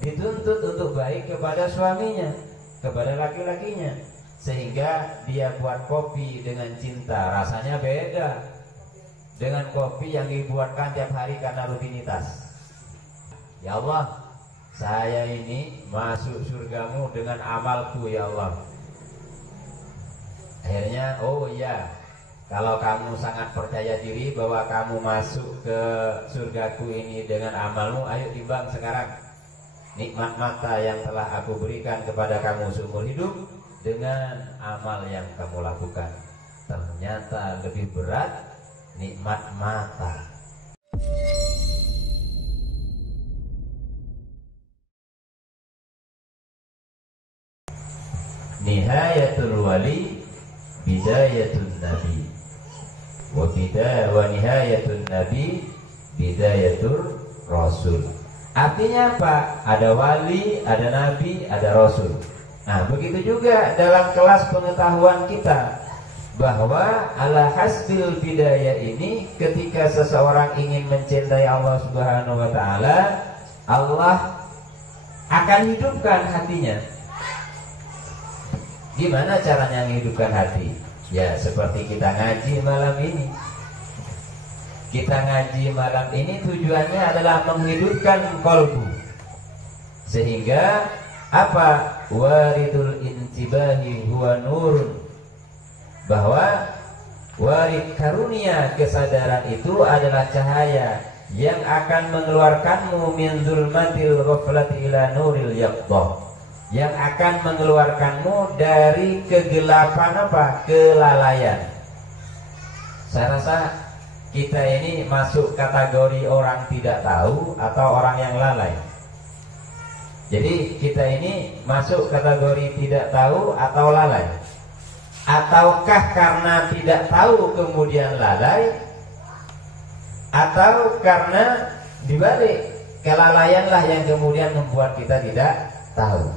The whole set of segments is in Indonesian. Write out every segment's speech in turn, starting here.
dituntut untuk baik kepada suaminya, kepada laki-lakinya, sehingga dia buat kopi dengan cinta, rasanya beda dengan kopi yang dibuatkan tiap hari karena rutinitas. Ya Allah, saya ini masuk surgamu dengan amalku ya Allah. Akhirnya, oh iya, kalau kamu sangat percaya diri bahwa kamu masuk ke surgaku ini dengan amalmu, ayo timbang sekarang nikmat mata yang telah aku berikan kepada kamu seumur hidup dengan amal yang kamu lakukan. Ternyata lebih berat nikmat mata. Nihayatul wali bidayatun nabi wa nihayatun nabi bidayatur rasul. Artinya apa? Ada wali, ada nabi, ada rasul. Nah, begitu juga dalam kelas pengetahuan kita, bahwa ala hasbil bidayah ini, ketika seseorang ingin mencintai Allah Subhanahu wa taala, Allah akan hidupkan hatinya. Gimana caranya menghidupkan hati? Ya seperti kita ngaji malam ini. Kita ngaji malam ini tujuannya adalah menghidupkan kolbu, sehingga apa? Waridul intibahi huwa nurun, bahwa warid karunia kesadaran itu adalah cahaya yang akan mengeluarkanmu min zulmatil ghaflati ila nuril yaqdah, yang akan mengeluarkanmu dari kegelapan apa? Kelalaian. Saya rasa kita ini masuk kategori orang tidak tahu atau orang yang lalai. Jadi kita ini masuk kategori tidak tahu atau lalai. Ataukah karena tidak tahu kemudian lalai, atau karena dibalik kelalaianlah yang kemudian membuat kita tidak tahu.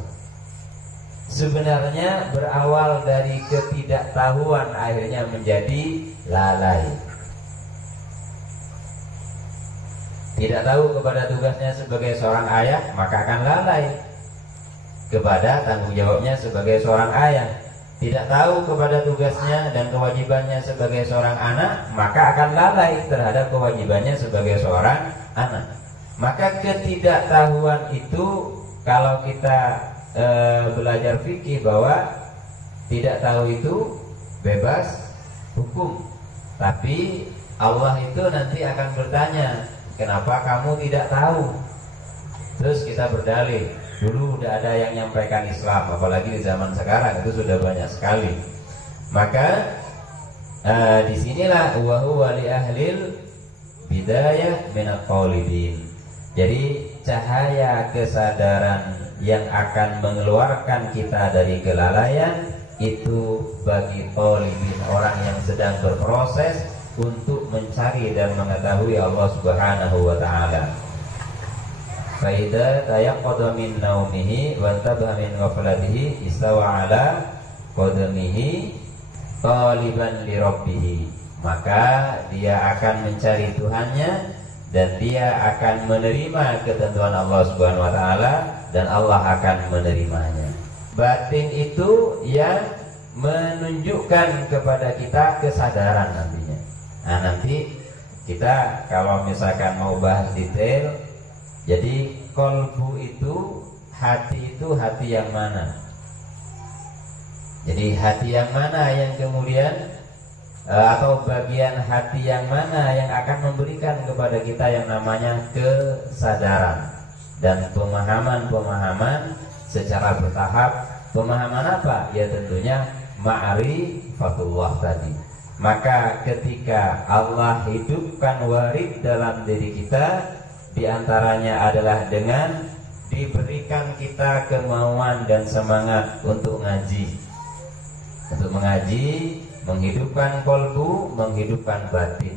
Sebenarnya berawal dari ketidaktahuan akhirnya menjadi lalai. Tidak tahu kepada tugasnya sebagai seorang ayah, maka akan lalai kepada tanggung jawabnya sebagai seorang ayah. Tidak tahu kepada tugasnya dan kewajibannya sebagai seorang anak, maka akan lalai terhadap kewajibannya sebagai seorang anak. Maka ketidaktahuan itu, kalau kita belajar fikih, bahwa tidak tahu itu bebas hukum. Tapi Allah itu nanti akan bertanya, kenapa kamu tidak tahu? Terus kita berdalil, dulu udah ada yang nyampaikan Islam, apalagi di zaman sekarang itu sudah banyak sekali. Maka disinilah wa huwa li ahlil bidayah minal qaulidin. Jadi cahaya kesadaran yang akan mengeluarkan kita dari kelalaian itu bagi qaulidin, orang yang sedang berproses untuk mencari dan mengetahui Allah Subhanahu wa taala. Faida tayaqqada min naumihi wa tabaha min ghaflatihi istawa ala qadamihi taliban li rabbih. Maka dia akan mencari Tuhannya dan dia akan menerima ketentuan Allah Subhanahu wa taala dan Allah akan menerimanya. Batin itu yang menunjukkan kepada kita kesadaran nantinya. Nah, nanti kita kalau misalkan mau bahas detail, jadi kolbu itu hati yang mana? Jadi hati yang mana yang kemudian atau bagian hati yang mana yang akan memberikan kepada kita yang namanya kesadaran dan pemahaman secara bertahap. Pemahaman apa? Ya tentunya ma'rifatullah tadi. Maka ketika Allah hidupkan warid dalam diri kita, diantaranya adalah dengan diberikan kita kemauan dan semangat untuk ngaji, untuk mengaji, menghidupkan kolbu, menghidupkan batin.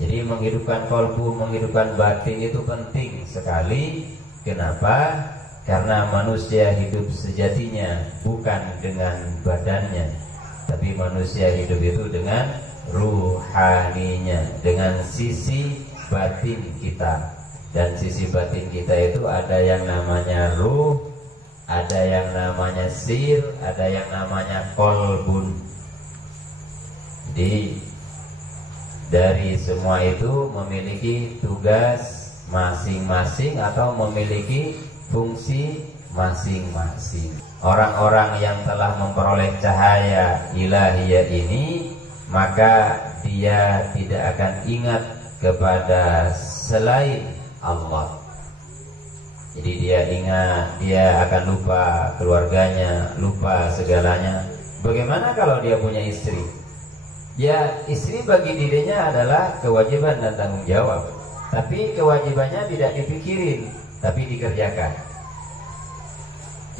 Jadi menghidupkan kolbu, menghidupkan batin itu penting sekali. Kenapa? Karena manusia hidup sejatinya bukan dengan badannya, tapi manusia hidup itu dengan ruhaninya, dengan sisi batin kita. Dan sisi batin kita itu ada yang namanya ruh, ada yang namanya sir, ada yang namanya kolbun. Jadi dari semua itu memiliki tugas masing-masing atau memiliki fungsi masing-masing. Orang-orang yang telah memperoleh cahaya ilahiyah ini, maka dia tidak akan ingat kepada selain Allah. Jadi dia ingat, dia akan lupa keluarganya, lupa segalanya. Bagaimana kalau dia punya istri? Ya, istri bagi dirinya adalah kewajiban dan tanggung jawab. Tapi kewajibannya tidak dipikirin, tapi dikerjakan.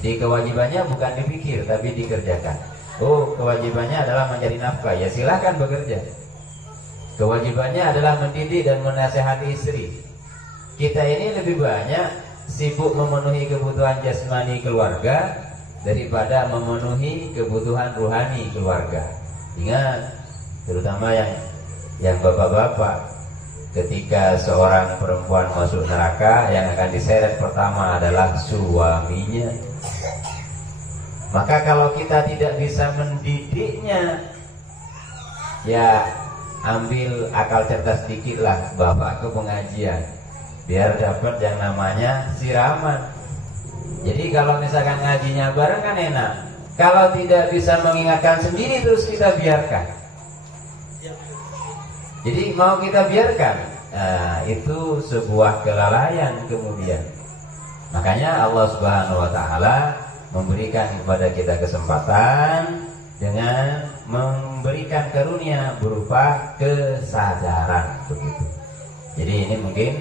Jadi kewajibannya bukan dipikir, tapi dikerjakan. Oh, kewajibannya adalah mencari nafkah, ya silahkan bekerja. Kewajibannya adalah mendidik dan menasehati istri. Kita ini lebih banyak sibuk memenuhi kebutuhan jasmani keluarga daripada memenuhi kebutuhan rohani keluarga. Ingat, terutama yang bapak-bapak, ketika seorang perempuan masuk neraka, yang akan diseret pertama adalah suaminya. Maka kalau kita tidak bisa mendidiknya, ya ambil akal cerdas dikit lah, bapak ke pengajian, biar dapat yang namanya siraman. Jadi kalau misalkan ngajinya bareng kan enak. Kalau tidak bisa mengingatkan sendiri, terus kita biarkan. Jadi mau kita biarkan, nah, itu sebuah kelalaian kemudian. Makanya Allah Subhanahu wa Ta'ala memberikan kepada kita kesempatan dengan memberikan karunia berupa kesadaran, begitu. Jadi ini mungkin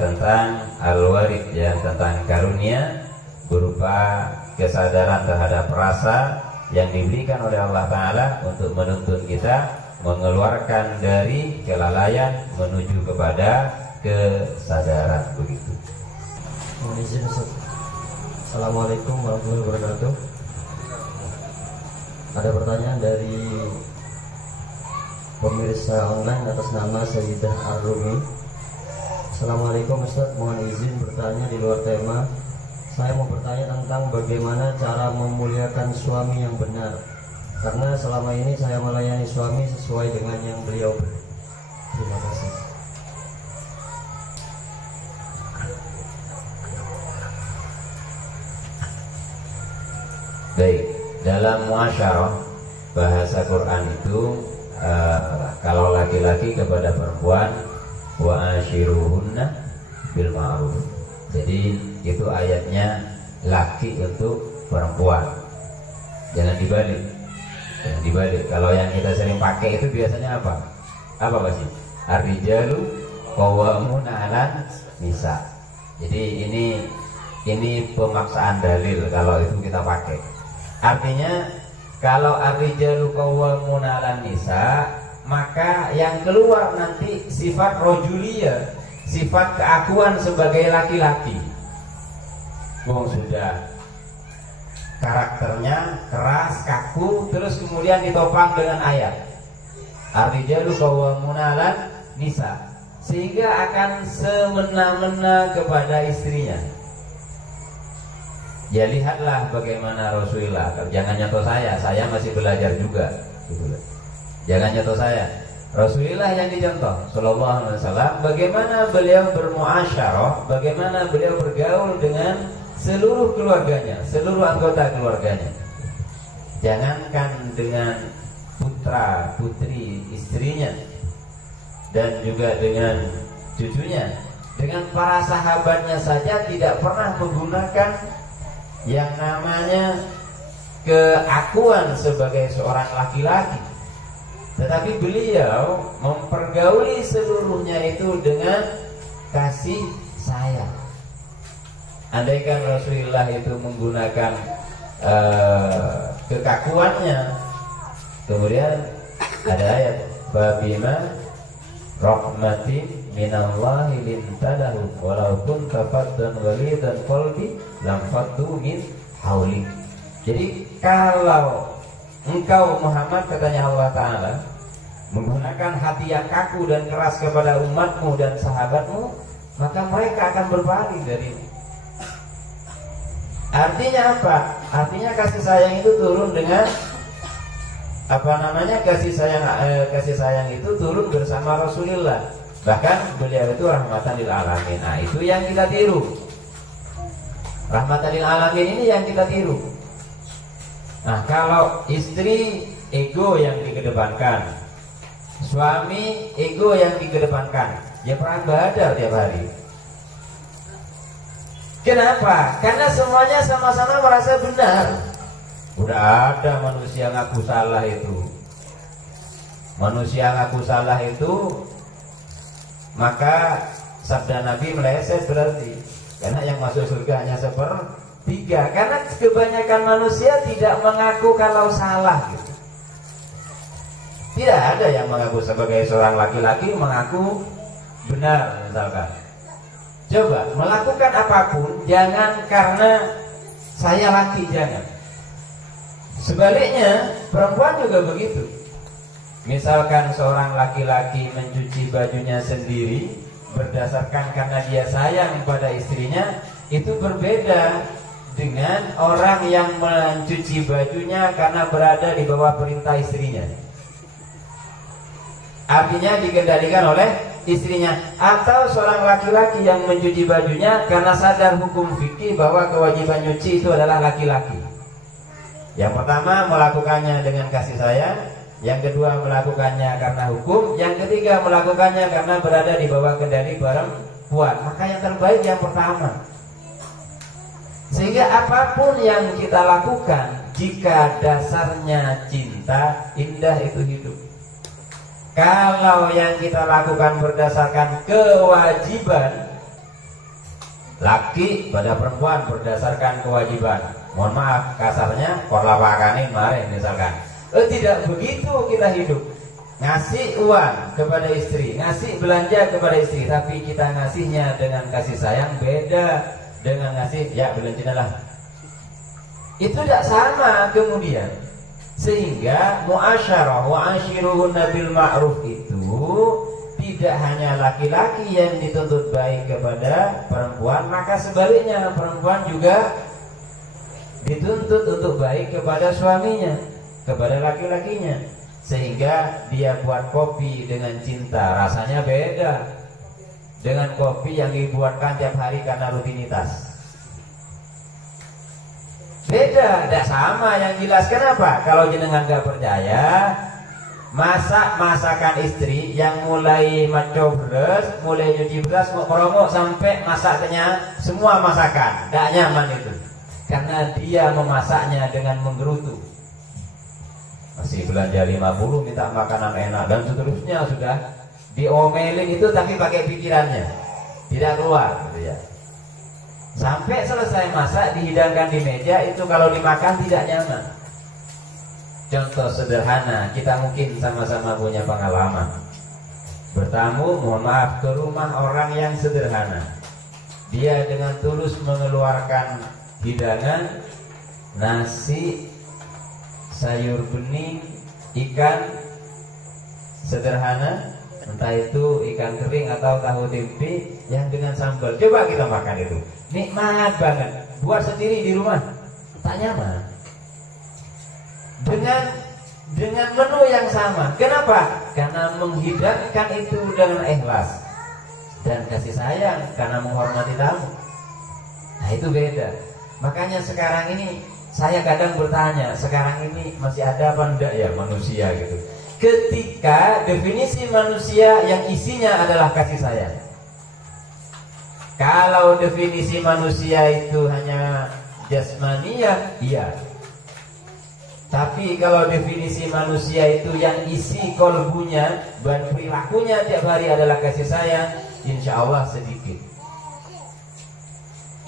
tentang al-warid, ya, tentang karunia berupa kesadaran terhadap rasa yang diberikan oleh Allah Ta'ala untuk menuntun kita mengeluarkan dari kelalaian menuju kepada kesadaran, begitu. Mohon izin, Ustaz. Assalamualaikum warahmatullahi wabarakatuh. Ada pertanyaan dari pemirsa online atas nama Sayyidah Ar-Rumi. Assalamualaikum Ustaz, mohon izin bertanya di luar tema. Saya mau bertanya tentang bagaimana cara memuliakan suami yang benar, karena selama ini saya melayani suami sesuai dengan yang beliau beri. Terima kasih. Baik, dalam muasyarah bahasa Quran itu kalau laki-laki kepada perempuan, wa ashiruhunna bil ma'ruf. Jadi itu ayatnya laki untuk perempuan. Jangan dibalik. Jangan dibalik. Kalau yang kita sering pakai itu biasanya apa? Apa sih? Ar-rijalu qawwamuna 'alan nisa. Jadi ini pemaksaan dalil kalau itu kita pakai. Artinya kalau ar-rijalu qawwamuna 'alan nisa, maka yang keluar nanti sifat rojuliyah, sifat keakuan sebagai laki-laki. Sudah karakternya keras, kaku, terus kemudian ditopang dengan ayat ar-rijalu qawwamuna 'alan nisa, sehingga akan semena-mena kepada istrinya. Ya lihatlah bagaimana Rasulullah. Jangan nyontoh saya masih belajar juga. Jangan nyontoh saya. Rasulullah yang dicontoh sallallahu alaihi wasallam, bagaimana beliau bermuasyarah, bagaimana beliau bergaul dengan seluruh keluarganya, seluruh anggota keluarganya. Jangankan dengan putra, putri, istrinya, dan juga dengan cucunya, dengan para sahabatnya saja tidak pernah menggunakan yang namanya keakuan sebagai seorang laki-laki. Tetapi beliau mempergauli seluruhnya itu dengan kasih sayang. Andaikan Rasulullah itu menggunakan kekakuannya, kemudian ada ayat babima rahmatin minallahi lintalahu walau kunta faddan walidan qalbi lam faddu min haulik. Jadi kalau engkau Muhammad, katanya Allah Ta'ala, menggunakan hati yang kaku dan keras kepada umatmu dan sahabatmu, maka mereka akan berpaling dari itu. Artinya apa? Artinya kasih sayang itu turun dengan kasih sayang itu turun bersama Rasulullah. Bahkan beliau itu rahmatan lil alamin. Nah, itu yang kita tiru. Rahmatan lil alamin ini yang kita tiru. Nah, kalau istri ego yang dikedepankan, suami ego yang dikedepankan, ya perang badar tiap hari. Kenapa? Karena semuanya sama-sama merasa benar. Udah ada manusia ngaku salah itu. Manusia ngaku salah itu, maka sabda Nabi meleset berarti. Karena yang masuk surga hanya 1/3. Karena kebanyakan manusia tidak mengaku kalau salah gitu. Tidak ada yang mengaku sebagai seorang laki-laki mengaku benar misalkan. Coba melakukan apapun jangan karena saya laki, jangan. Sebaliknya perempuan juga begitu. Misalkan seorang laki-laki mencuci bajunya sendiri berdasarkan karena dia sayang pada istrinya, itu berbeda dengan orang yang mencuci bajunya karena berada di bawah perintah istrinya. Artinya dikendalikan oleh istrinya. Atau seorang laki-laki yang mencuci bajunya karena sadar hukum fikih bahwa kewajiban nyuci itu adalah laki-laki. Yang pertama melakukannya dengan kasih sayang, yang kedua melakukannya karena hukum, yang ketiga melakukannya karena berada di bawah kendali perempuan. Maka yang terbaik yang pertama. Sehingga apapun yang kita lakukan, jika dasarnya cinta, indah itu hidup. Kalau yang kita lakukan berdasarkan kewajiban, laki pada perempuan berdasarkan kewajiban. Mohon maaf kasarnya, korlapakane kemarin misalkan. Tidak begitu kita hidup. Ngasih uang kepada istri, ngasih belanja kepada istri, tapi kita ngasihnya dengan kasih sayang, beda dengan ngasih ya belanja lah. Itu tidak sama kemudian. Sehingga muasyarah wa ashiruhunna bil ma'ruf itu tidak hanya laki-laki yang dituntut baik kepada perempuan, maka sebaliknya perempuan juga dituntut untuk baik kepada suaminya, kepada laki-lakinya. Sehingga dia buat kopi dengan cinta, rasanya beda dengan kopi yang dibuatkan tiap hari karena rutinitas. Beda, tidak sama yang jelas. Kenapa? Kalau jenengan gak percaya, masakan istri yang mulai maco beras, mulai nyuci beras, mau keromok sampai masaknya semua masakan, gak nyaman itu. Karena dia memasaknya dengan menggerutu. Masih belanja 50, minta makanan enak dan seterusnya, sudah diomelin itu tapi pakai pikirannya, tidak keluar gitu ya. Sampai selesai masak dihidangkan di meja, itu kalau dimakan tidak nyaman. Contoh sederhana, kita mungkin sama-sama punya pengalaman. Bertamu, mohon maaf, ke rumah orang yang sederhana. Dia dengan tulus mengeluarkan hidangan, nasi, sayur bening, ikan sederhana, entah itu ikan kering atau tahu tempe yang dengan sambal. Coba kita makan itu, nikmat banget. Buat sendiri di rumah, tak nyaman. Dengan menu yang sama. Kenapa? Karena menghidangkan itu dengan ikhlas dan kasih sayang, karena menghormati tamu. Nah itu beda. Makanya sekarang ini saya kadang bertanya, sekarang ini masih ada apa enggak ya manusia gitu. Ketika definisi manusia yang isinya adalah kasih sayang. Kalau definisi manusia itu hanya jasmania, iya. Tapi kalau definisi manusia itu yang isi kolbunya dan perilakunya tiap hari adalah kasih sayang, insya Allah sedikit.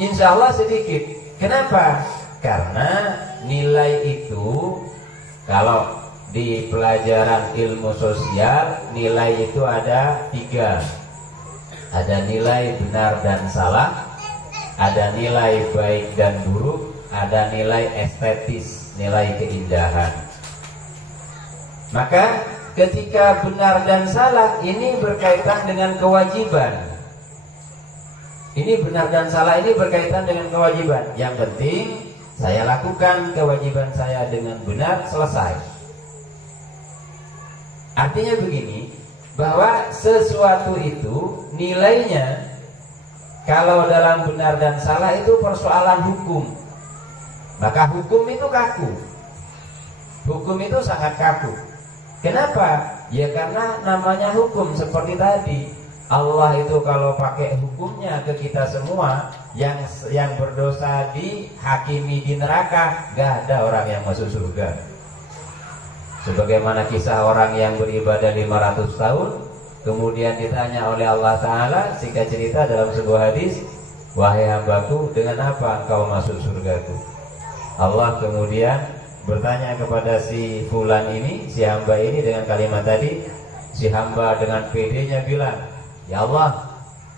Insya Allah sedikit. Kenapa? Karena nilai itu, kalau di pelajaran ilmu sosial, nilai itu ada 3. Ada nilai benar dan salah, ada nilai baik dan buruk, ada nilai estetis, nilai keindahan. Maka ketika benar dan salah ini berkaitan dengan kewajiban. Ini benar dan salah ini berkaitan dengan kewajiban. Yang penting saya lakukan kewajiban saya dengan benar, selesai. Artinya begini, bahwa sesuatu itu nilainya kalau dalam benar dan salah itu persoalan hukum. Maka hukum itu kaku. Hukum itu sangat kaku. Kenapa? Ya karena namanya hukum seperti tadi. Allah itu kalau pakai hukumnya ke kita semua, yang berdosa dihakimi di neraka, gak ada orang yang masuk surga. Sebagaimana kisah orang yang beribadah 500 tahun, kemudian ditanya oleh Allah Ta'ala, singkat cerita dalam sebuah hadis, wahai hambaku, dengan apa engkau masuk surgaku? Allah kemudian bertanya kepada si fulan ini, si hamba ini dengan kalimat tadi. Si hamba dengan pedenya bilang, ya Allah,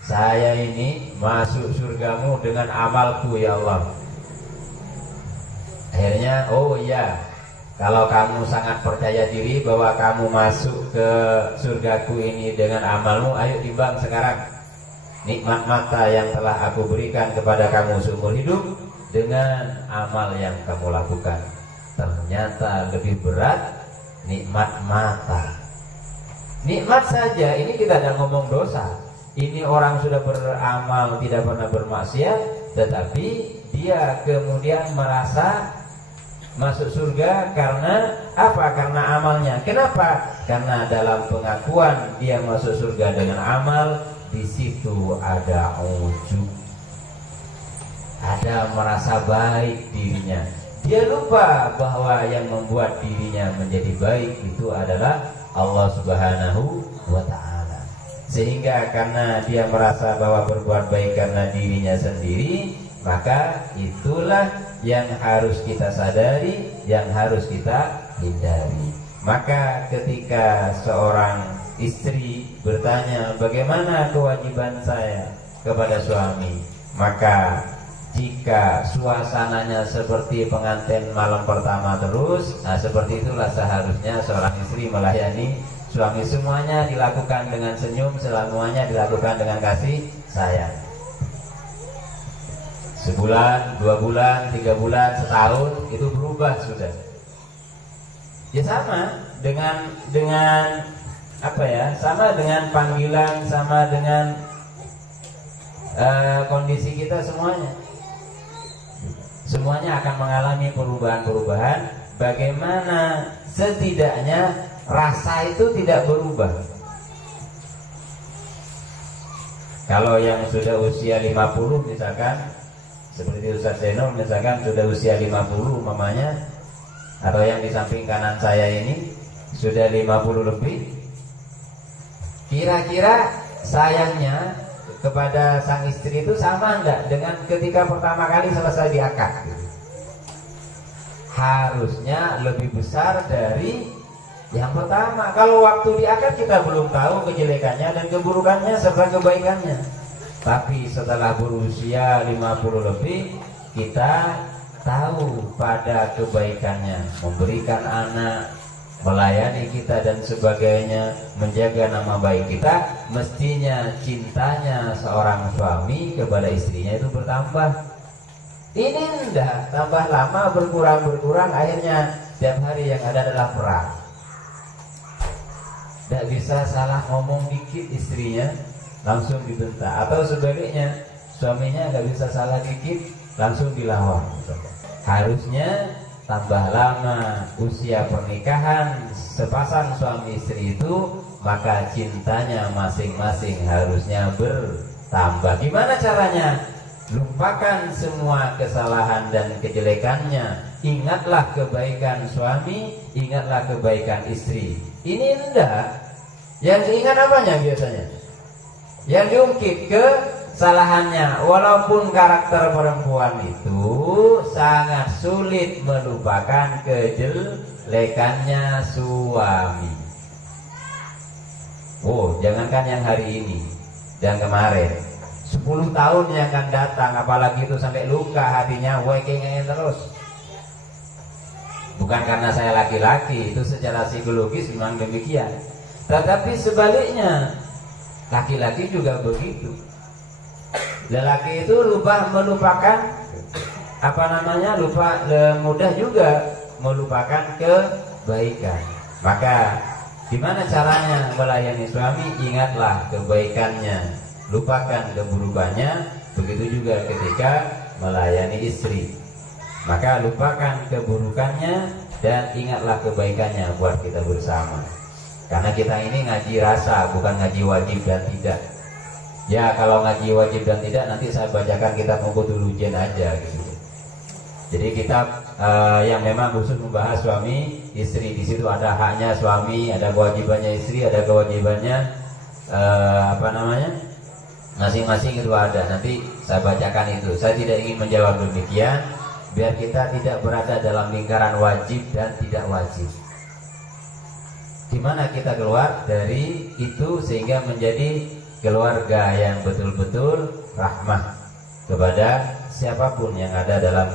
saya ini masuk surgamu dengan amalku ya Allah. Akhirnya, oh iya, kalau kamu sangat percaya diri bahwa kamu masuk ke surgaku ini dengan amalmu, ayo timbang sekarang nikmat mata yang telah aku berikan kepada kamu seumur hidup dengan amal yang kamu lakukan. Ternyata lebih berat nikmat mata. Nikmat saja, ini kita tidak ngomong dosa. Ini orang sudah beramal, tidak pernah bermaksiat, tetapi dia kemudian merasa masuk surga karena apa? Karena amalnya. Kenapa? Karena dalam pengakuan dia masuk surga dengan amal, di situ ada ujub, ada merasa baik dirinya. Dia lupa bahwa yang membuat dirinya menjadi baik itu adalah Allah Subhanahu wa Ta'ala. Sehingga karena dia merasa bahwa berbuat baik karena dirinya sendiri, maka itulah yang harus kita sadari, yang harus kita hindari. Maka ketika seorang istri bertanya, bagaimana kewajiban saya kepada suami, maka jika suasananya seperti pengantin malam pertama terus, nah seperti itulah seharusnya seorang istri melayani suami. Semuanya dilakukan dengan senyum, semuanya dilakukan dengan kasih sayang. Sebulan, 2 bulan, 3 bulan, setahun itu berubah sudah. Ya sama dengan apa ya? Sama dengan panggilan, sama dengan kondisi kita semuanya. Semuanya akan mengalami perubahan-perubahan. Bagaimana setidaknya rasa itu tidak berubah. Kalau yang sudah usia 50 misalkan, seperti Ustaz Zainul misalkan sudah usia 50 mamanya, atau yang di samping kanan saya ini sudah 50 lebih, kira-kira sayangnya kepada sang istri itu sama enggak dengan ketika pertama kali selesai diakad? Harusnya lebih besar dari yang pertama. Kalau waktu diakad kita belum tahu kejelekannya dan keburukannya serta kebaikannya. Tapi setelah berusia 50 lebih, kita tahu pada kebaikannya, memberikan anak, melayani kita dan sebagainya, menjaga nama baik kita. Mestinya cintanya seorang suami kepada istrinya itu bertambah. Ini enggak, tambah lama berkurang, akhirnya setiap hari yang ada adalah perang. Tidak bisa salah ngomong dikit istrinya langsung dibentak, atau sebaliknya suaminya nggak bisa salah dikit langsung dilawan. Harusnya tambah lama usia pernikahan sepasang suami istri itu, maka cintanya masing-masing harusnya bertambah. Gimana caranya? Lupakan semua kesalahan dan kejelekannya. Ingatlah kebaikan suami, ingatlah kebaikan istri. Ini enggak. Yang diingat apanya biasanya? Yang diungkit kesalahannya. Walaupun karakter perempuan itu sangat sulit melupakan kejelekannya suami. Oh, jangankan yang hari ini dan kemarin, 10 tahun yang akan datang, apalagi itu sampai luka hatinya, waking terus. Bukan karena saya laki-laki, itu secara psikologis memang demikian. Tetapi sebaliknya, laki-laki juga begitu. Lelaki itu melupakan mudah juga melupakan kebaikan. Maka gimana caranya melayani suami? Ingatlah kebaikannya, lupakan keburukannya. Begitu juga ketika melayani istri, maka lupakan keburukannya dan ingatlah kebaikannya buat kita bersama. Karena kita ini ngaji rasa, bukan ngaji wajib dan tidak. Ya kalau ngaji wajib dan tidak nanti saya bacakan kitab Muqaddul Ujian aja gitu. Jadi kitab yang memang khusus membahas suami istri. Di situ ada haknya suami, ada kewajibannya istri, ada kewajibannya masing-masing itu ada. Nanti saya bacakan itu. Saya tidak ingin menjawab demikian, biar kita tidak berada dalam lingkaran wajib dan tidak wajib. Gimana kita keluar dari itu sehingga menjadi keluarga yang betul-betul rahmah kepada siapapun yang ada dalam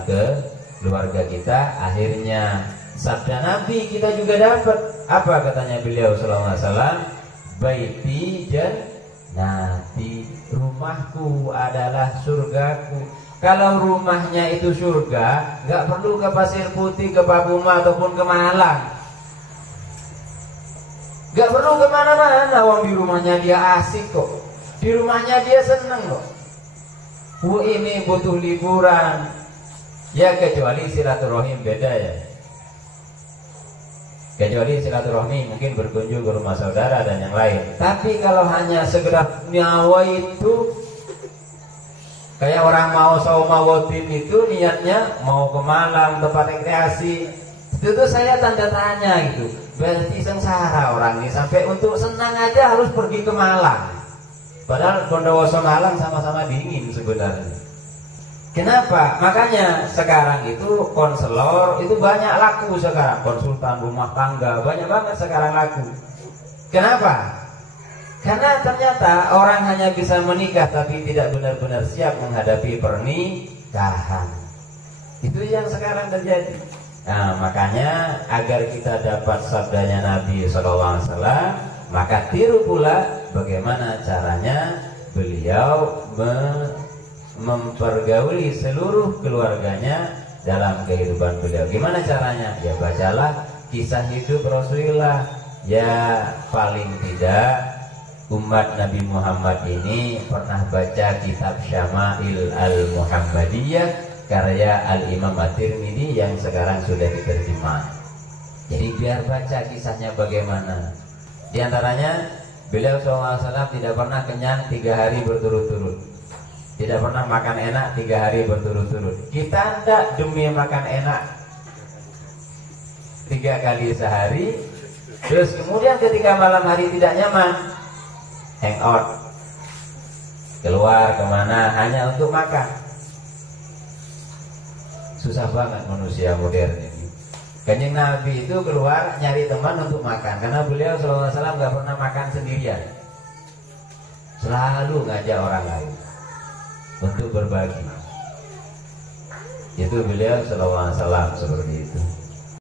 keluarga kita. Akhirnya sabda Nabi kita juga dapat. Apa katanya beliau sallallahu alaihi wasallam? Baiti jannati, rumahku adalah surgaku. Kalau rumahnya itu surga, nggak perlu ke Pasir Putih, ke Papuma ataupun ke Malang. Gak perlu kemana-mana, wong di rumahnya dia asik kok. Di rumahnya dia seneng kok. Ini butuh liburan. Ya kecuali silaturahim beda ya. Kecuali silaturahmi mungkin berkunjung ke rumah saudara dan yang lain. Tapi kalau hanya sekedar nyawa itu, kayak orang mau saumawatin itu niatnya mau ke Malang tempat rekreasi, itu tuh saya tanda tanya gitu. Berarti sengsara orang ini sampai untuk senang aja harus pergi ke Malang. Padahal Bondowoso Malang sama-sama dingin sebenarnya. Kenapa? Makanya sekarang itu konselor itu banyak laku sekarang. Konsultan rumah tangga banyak banget sekarang laku. Kenapa? Karena ternyata orang hanya bisa menikah tapi tidak benar-benar siap menghadapi pernikahan. Itu yang sekarang terjadi. Nah, makanya agar kita dapat sabdanya Nabi SAW, maka tiru pula bagaimana caranya beliau mempergauli seluruh keluarganya dalam kehidupan beliau. Gimana caranya? Ya bacalah kisah hidup Rasulullah. Ya paling tidak umat Nabi Muhammad ini pernah baca kitab Syama'il Al-Muhammadiyah karya Al-Imam At-Tirmidzi yang sekarang sudah diterjemah. Jadi biar baca kisahnya bagaimana. Di antaranya beliau SAW tidak pernah kenyang 3 hari berturut-turut. Tidak pernah makan enak 3 hari berturut-turut. Kita tidak demi makan enak 3 kali sehari. Terus kemudian ketika malam hari tidak nyaman, hangout, keluar kemana hanya untuk makan. Susah banget manusia modern ini. Kanjeng Nabi itu keluar nyari teman untuk makan. Karena beliau SAW gak pernah makan sendirian. Selalu ngajak orang lain untuk berbagi. Itu beliau SAW seperti itu.